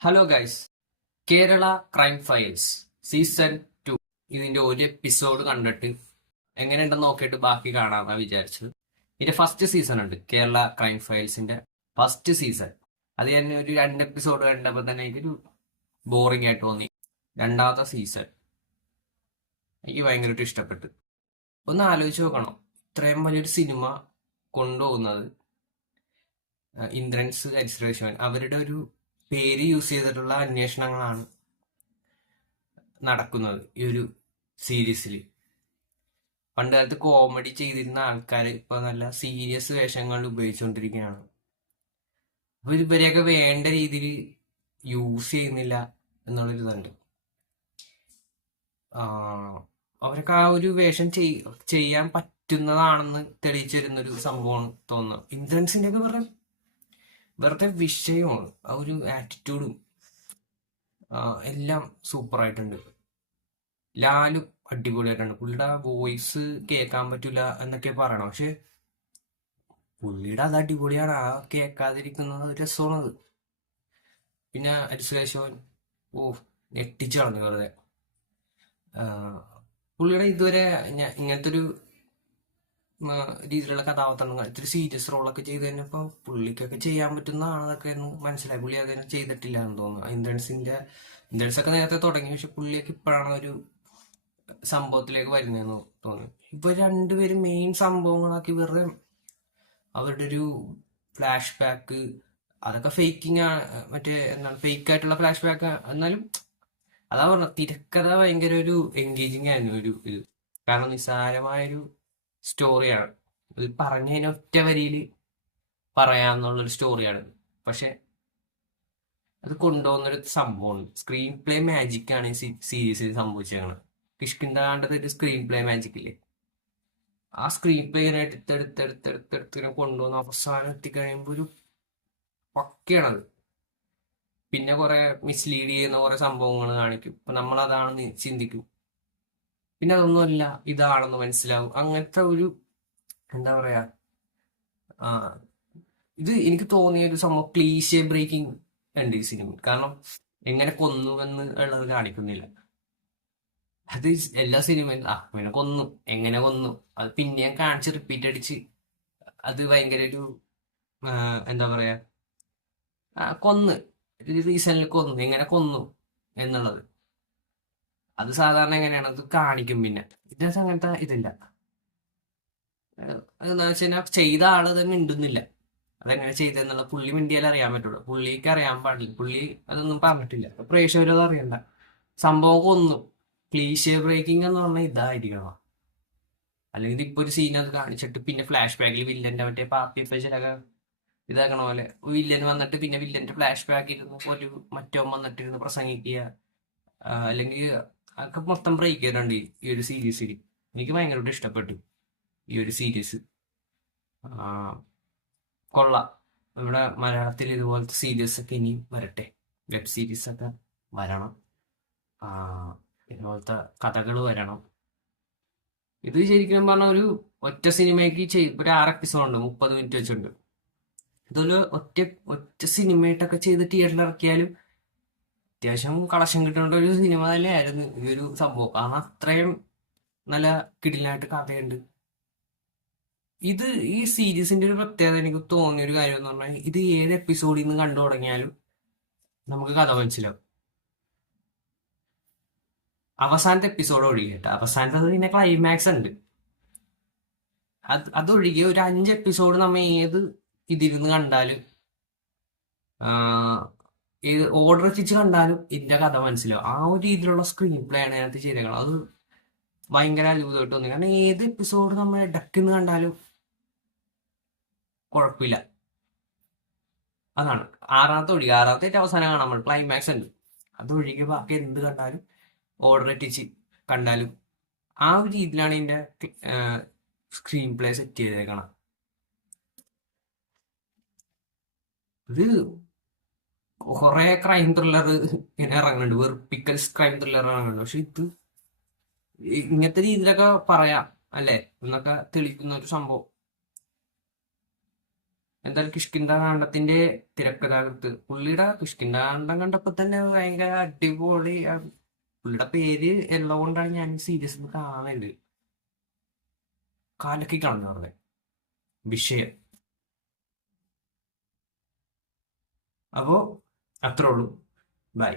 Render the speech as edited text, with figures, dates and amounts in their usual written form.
Hello guys, Kerala crime files season 2 ഇതിന്റെ ഒരു episode കണ്ടിട്ട് എങ്ങനെയുണ്ടെന്ന് നോക്കിയിട്ട് ബാക്കി കാണാമെന്നാണ് വിചാരിച്ചത്. ഇതിന്റെ ഫസ്റ്റ് സീസൺ ഉണ്ട്, കേരള ക്രൈം ഫയൽസിന്റെ ഫസ്റ്റ് സീസൺ. അത് ഞാൻ ഒരു 2 എപ്പിസോഡ് കണ്ടപ്പോൾ തന്നെ എനിക്കൊരു ബോറിംഗ് ആയിട്ട് തോന്നി. രണ്ടാമത്തെ സീസൺ എനിക്ക് ഭയങ്കരമായിട്ട് ഇഷ്ടപ്പെട്ടു. ഒന്ന് ആലോചിച്ച് നോക്കണം, ഇത്രയും വലിയൊരു സിനിമ കൊണ്ടുപോകുന്നത് ഇന്ദ്രൻസ് ഹരിശ്രേഷ്ഠൻ അവരുടെ ഒരു പേര് യൂസ് ചെയ്തിട്ടുള്ള അന്വേഷണങ്ങളാണ് നടക്കുന്നത് ഈ ഒരു സീരീസിൽ. പണ്ട് കാലത്ത് കോമഡി ചെയ്തിരുന്ന ആൾക്കാർ ഇപ്പൊ നല്ല സീരിയസ് വേഷങ്ങൾ ഉപയോഗിച്ചുകൊണ്ടിരിക്കുകയാണ്. അപ്പൊ ഇവരെയൊക്കെ വേണ്ട രീതിയിൽ യൂസ് ചെയ്യുന്നില്ല എന്നുള്ളൊരിതുണ്ട്. അവരൊക്കെ ആ ഒരു വേഷം ചെയ്യാൻ പറ്റുന്നതാണെന്ന് തെളിയിച്ചു തരുന്നൊരു സംഭവമാണ് തോന്നുന്നത്. ഇന്ദ്രൻസിന്റെ ഒക്കെ വെറുതെ വിഷയമാണ്, ആ ഒരു ആറ്റിറ്റ്യൂഡും എല്ലാം സൂപ്പർ ആയിട്ടുണ്ട്. ലാലും അടിപൊളിയായിട്ടുണ്ട്. പുള്ളിയുടെ വോയിസ് കേൾക്കാൻ പറ്റില്ല എന്നൊക്കെ പറയണം, പക്ഷെ പുള്ളിയുടെ അത് അടിപൊളിയാണ്. ആ കേൾക്കാതിരിക്കുന്നത് രസമാണത്. പിന്നെ ഹരിശ്രേഷ്ഠൻ ഞെട്ടിച്ചു കളഞ്ഞു വെറുതെ. പുള്ളിയുടെ ഇതുവരെ ഇങ്ങനത്തെ ഒരു രീതിയിലുള്ള കഥാപാത്രങ്ങൾ ഇത്തിരി സീരിയസ് റോളൊക്കെ ചെയ്ത് കഴിഞ്ഞപ്പോൾ പുള്ളിക്കൊക്കെ ചെയ്യാൻ പറ്റുന്നതാണ് അതൊക്കെ എന്ന് മനസ്സിലായി. പുള്ളി അതിനെ ചെയ്തിട്ടില്ല എന്ന് തോന്നുന്നു. ഇന്ദ്രൻസൊക്കെ നേരത്തെ തുടങ്ങി, പക്ഷെ പുള്ളിയൊക്കെ ഇപ്പോഴാണ് ഒരു സംഭവത്തിലേക്ക് വരുന്നതെന്ന് തോന്നി. ഇപ്പൊ രണ്ടുപേരും മെയിൻ സംഭവങ്ങളാക്കി വെറുതെ അവരുടെ ഒരു ഫ്ലാഷ് ബാക്ക് അതൊക്കെ ഫേക്കിങ്, മറ്റേ എന്താണ് ഫേക്ക് ആയിട്ടുള്ള ഫ്ലാഷ് ബാക്ക്. എന്നാലും അതാ പറഞ്ഞ തിരക്കഥ ഭയങ്കര ഒരു എൻഗേജിങ് ആയിരുന്നു ഒരു ഇത്. കാരണം നിസ്സാരമായൊരു സ്റ്റോറിയാണ് ഇത്, പറഞ്ഞതിന് ഒറ്റ വരിയിൽ പറയാന്നുള്ളൊരു സ്റ്റോറിയാണ്. പക്ഷെ അത് കൊണ്ടുപോകുന്നൊരു സംഭവമാണ്. സ്ക്രീൻ പ്ലേ മാജിക് ആണ് ഈ സീരീസിൽ സംഭവിച്ചേക്കുന്നത്. കിഷ്കിന്താണ്ടത് ഒരു സ്ക്രീൻ പ്ലേ മാജിക് ഇല്ലേ, ആ സ്ക്രീൻ പ്ലേ എടുത്തെടുത്തെടുത്തെടുത്തെടുത്തിങ്ങനെ കൊണ്ടുവന്ന് അവസാനം എത്തിക്കഴിയുമ്പോൾ ഒരു പക്കയാണത്. പിന്നെ കുറെ മിസ്ലീഡ് ചെയ്യുന്ന കുറെ സംഭവങ്ങൾ കാണിക്കും. അപ്പൊ നമ്മൾ അതാണെന്ന് ചിന്തിക്കും, പിന്നെ അതൊന്നുമല്ല ഇതാണെന്ന് മനസ്സിലാവും. അങ്ങനത്തെ ഒരു എന്താ പറയാ, ഇത് എനിക്ക് തോന്നിയ ഒരു സംഭവം ക്ലീശേ ബ്രേക്കിംഗ് ഉണ്ട് ഈ സിനിമ. കാരണം എങ്ങനെ കൊന്നുവെന്ന് ഉള്ളത് കാണിക്കുന്നില്ല. അത് എല്ലാ സിനിമയും ഇങ്ങനെ കൊന്നു, എങ്ങനെ കൊന്നു, അത് പിന്നെയും കാണിച്ച് റിപ്പീറ്റ് അടിച്ച് അത് ഭയങ്കര ഒരു എന്താ പറയാ, കൊന്ന് ഒരു റീസണിൽ കൊന്നു, എങ്ങനെ കൊന്നു എന്നുള്ളത് അത് സാധാരണ എങ്ങനെയാണ് അത് കാണിക്കും. പിന്നെ ഇതിനകത്ത് അങ്ങനത്തെ ഇതില്ല. അതെന്താ വെച്ച് കഴിഞ്ഞാൽ ചെയ്ത ആള് തന്നെ മിണ്ടുന്നില്ല. അതെങ്ങനെ ചെയ്തെന്നുള്ള പുള്ളി മിണ്ടിയാലേ അറിയാൻ പറ്റുള്ളൂ. പുള്ളിക്ക് അറിയാൻ പാടില്ല, പുള്ളി അതൊന്നും പറഞ്ഞിട്ടില്ല. പ്രേക്ഷകരും അത് അറിയണ്ട. സംഭവം കൊന്നു. ക്ലീശേ ബ്രേക്കിംഗ് എന്ന് പറഞ്ഞാൽ ഇതായിരിക്കണം. അല്ലെങ്കിൽ ഇപ്പൊ ഒരു സീൻ അത് കാണിച്ചിട്ട് പിന്നെ ഫ്ലാഷ് ബാക്കിൽ വില്ലന്റെ മറ്റേ പാർട്ടി ഫെഷലൊക്കെ ഇതാക്കണ പോലെ വില്ലൻ വന്നിട്ട് പിന്നെ വില്ലന്റെ ഫ്ലാഷ് ബാക്ക് ഇരുന്ന് ഒരു മറ്റോ വന്നിട്ട് ഇരുന്ന് പ്രസംഗിക്കുക, അല്ലെങ്കിൽ അതൊക്കെ മൊത്തം ബ്രേക്ക് ചെയ്തിട്ടുണ്ട് ഈ ഒരു സീരീസിൽ. എനിക്ക് ഭയങ്കരമായിട്ട് ഇഷ്ടപ്പെട്ടു ഈ ഒരു സീരീസ്. കൊള്ളാം. നമ്മുടെ മലയാളത്തിൽ ഇതുപോലത്തെ സീരീസ് ഒക്കെ ഇനിയും വരട്ടെ, വെബ് സീരീസ് ഒക്കെ വരണം, ഇതുപോലത്തെ കഥകൾ വരണം. ഇത് ശരിക്കും പറഞ്ഞ ഒരു ഒറ്റ സിനിമയ്ക്ക് ഒരു 6 എപ്പിസോഡ് ഉണ്ട്, 30 മിനിറ്റ് വെച്ചുണ്ട്. ഇതൊരു ഒറ്റ സിനിമയായിട്ടൊക്കെ ചെയ്ത് തിയേറ്ററിൽ ഇറക്കിയാലും അത്യാവശ്യം കളക്ഷൻ കിട്ടേണ്ട ഒരു സിനിമ തന്നെയായിരുന്നു ഈ ഒരു സംഭവം. കാരണം അത്രയും നല്ല കിടിലായിട്ട് കഥയുണ്ട്. ഇത് ഈ സീരീസിന്റെ ഒരു പ്രത്യേകത എനിക്ക് തോന്നിയ ഒരു കാര്യം എന്ന് പറഞ്ഞാൽ, ഇത് 7 എപ്പിസോഡിൽ നിന്ന് കണ്ടു തുടങ്ങിയാലും നമുക്ക് കഥ മനസ്സിലാവും. അവസാനത്തെ എപ്പിസോഡ് ഒഴികെട്ടോ, അവസാനത്തെ പിന്നെ ക്ലൈമാക്സ് ഉണ്ട്. അതൊഴികെ ഒരു 5 എപ്പിസോഡ് നമ്മൾ ഏത് ഇതിരുന്ന് കണ്ടാലും ഏത് ഓർഡർ വെച്ച് കണ്ടാലും ഇതിന്റെ കഥ മനസ്സിലാവും. ആ ഒരു രീതിയിലുള്ള സ്ക്രീൻ പ്ലേ ആണ് അതിനകത്ത് ചെയ്തേക്കണം. അത് ഭയങ്കര അത്ഭുതമായിട്ട് തോന്നി. കാരണം ഏത് എപ്പിസോഡ് നമ്മൾ ഇടയ്ക്കുന്ന് കണ്ടാലും കുഴപ്പമില്ല. അതാണ് ആറാമത്തെ അവസാനം കാണാൻ നമ്മൾ ക്ലൈമാക്സ് ഉണ്ട്. അതൊഴികെ ബാക്കി എന്ത് കണ്ടാലും ഓർഡർ എത്തിച്ച് കണ്ടാലും ആ ഒരു രീതിയിലാണ് ഇതിന്റെ സ്ക്രീൻ പ്ലേ സെറ്റ് ചെയ്തേക്കണം. ഇത് കുറെ ക്രൈം ത്രില്ലർ ഇങ്ങനെ ഇറങ്ങുന്നുണ്ട്, വെറുപ്പിക്കൽ ക്രൈം ത്രില്ലർ ഇറങ്ങുന്നുണ്ട്. പക്ഷെ ഇത് ഇങ്ങനത്തെ രീതിയിലൊക്കെ പറയാം അല്ലേ എന്നൊക്കെ തെളിയിക്കുന്ന ഒരു സംഭവം. എന്തായാലും കിഷ്കിന്ധാകാന്ഡത്തിന്റെ തിരക്കഥാകൃത്ത് പുള്ളിയുടെ കിഷ്കിന്ധാകാന്ഡം കണ്ടപ്പോ തന്നെ ഭയങ്കര അടിപൊളി. പുള്ളിയുടെ പേര് ഉള്ളതുകൊണ്ടാണ് ഞാൻ സീരീസ് കാണുന്നത്. കാലക്കി കളഞ്ഞു പറഞ്ഞത് വിഷയം. അപ്പോ അത്രേ ഉള്ളൂ. ബൈ.